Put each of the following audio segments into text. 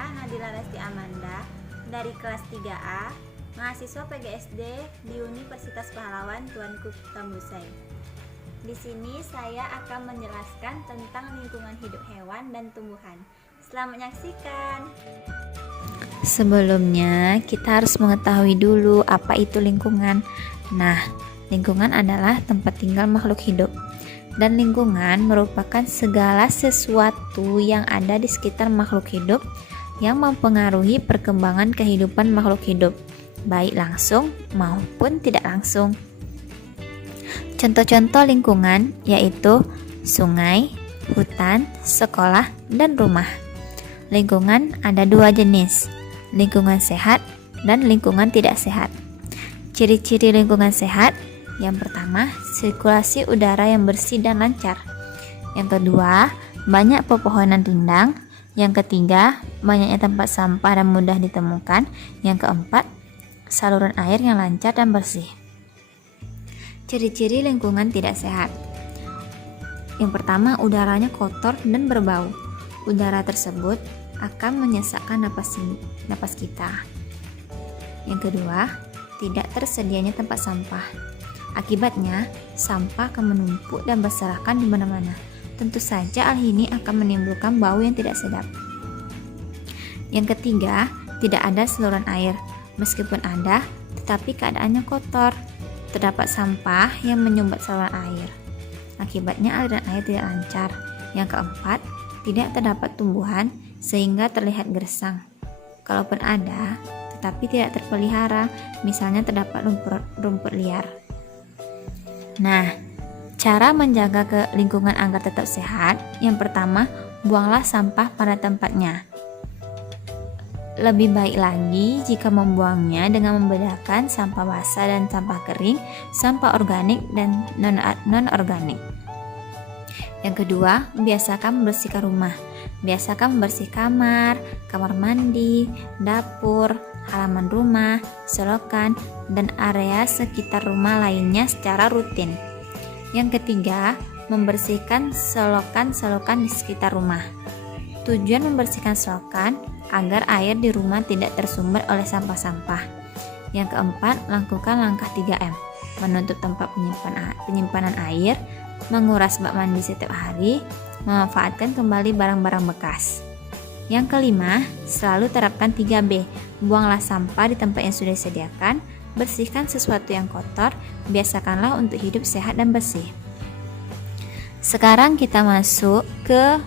Saya Nadila Lesti Amanda dari kelas 3A, mahasiswa PGSD di Universitas Pahlawan Tuanku Tambusai. Di sini saya akan menjelaskan tentang lingkungan hidup hewan dan tumbuhan. Selamat menyaksikan. Sebelumnya, kita harus mengetahui dulu apa itu lingkungan. Nah, lingkungan adalah tempat tinggal makhluk hidup. Dan lingkungan merupakan segala sesuatu yang ada di sekitar makhluk hidup yang mempengaruhi perkembangan kehidupan makhluk hidup, baik langsung maupun tidak langsung. Contoh-contoh lingkungan yaitu sungai, hutan, sekolah, dan rumah. Lingkungan ada dua jenis, lingkungan sehat dan lingkungan tidak sehat. Ciri-ciri lingkungan sehat: yang pertama, sirkulasi udara yang bersih dan lancar. Yang kedua, banyak pepohonan rindang. Yang ketiga, banyaknya tempat sampah dan mudah ditemukan. Yang keempat, saluran air yang lancar dan bersih. Ciri-ciri lingkungan tidak sehat: yang pertama, udaranya kotor dan berbau. Udara tersebut akan menyesakkan napas kita. Yang kedua, tidak tersedianya tempat sampah. Akibatnya, sampah akan menumpuk dan berserakan di mana-mana. Tentu saja hal ini akan menimbulkan bau yang tidak sedap. Yang ketiga, tidak ada saluran air. Meskipun ada, tetapi keadaannya kotor. Terdapat sampah yang menyumbat saluran air. Akibatnya aliran air tidak lancar. Yang keempat, tidak terdapat tumbuhan sehingga terlihat gersang. Kalaupun ada, tetapi tidak terpelihara, misalnya terdapat rumput liar. Nah, cara menjaga lingkungan agar tetap sehat, yang pertama, buanglah sampah pada tempatnya. Lebih baik lagi jika membuangnya dengan membedakan sampah basah dan sampah kering, sampah organik dan non-organik. Yang kedua, biasakan membersihkan rumah. Biasakan membersih kamar, kamar mandi, dapur, halaman rumah, selokan, dan area sekitar rumah lainnya secara rutin. Yang ketiga, membersihkan selokan-selokan di sekitar rumah. Tujuan membersihkan selokan agar air di rumah tidak tersumbat oleh sampah-sampah. Yang keempat, lakukan langkah 3M, menutup tempat penyimpanan air, menguras bak mandi setiap hari, memanfaatkan kembali barang-barang bekas. Yang kelima, selalu terapkan 3B, buanglah sampah di tempat yang sudah disediakan, bersihkan sesuatu yang kotor, biasakanlah untuk hidup sehat dan bersih. Sekarang kita masuk ke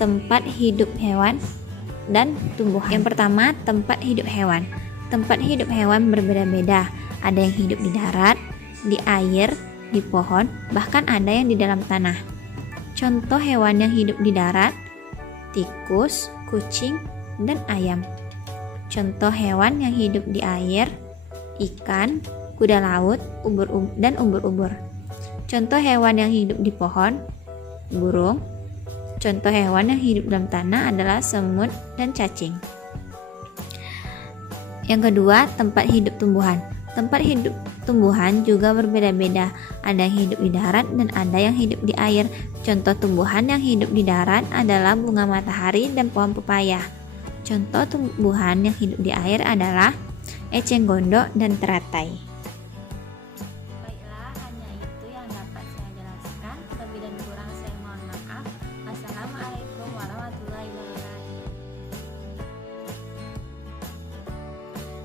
tempat hidup hewan dan tumbuhan. Yang pertama, tempat hidup hewan. Tempat hidup hewan berbeda-beda. Ada yang hidup di darat, di air, di pohon, bahkan ada yang di dalam tanah. Contoh hewan yang hidup di darat: tikus, kucing, dan ayam. Contoh hewan yang hidup di air: ikan, kuda laut, dan ubur-ubur. Contoh hewan yang hidup di pohon: burung. Contoh hewan yang hidup dalam tanah adalah semut dan cacing. Yang kedua, tempat hidup tumbuhan. Tempat hidup tumbuhan juga berbeda-beda. Ada yang hidup di darat dan ada yang hidup di air. Contoh tumbuhan yang hidup di darat adalah bunga matahari dan pohon pepaya. Contoh tumbuhan yang hidup di air adalah eceng gondok dan teratai.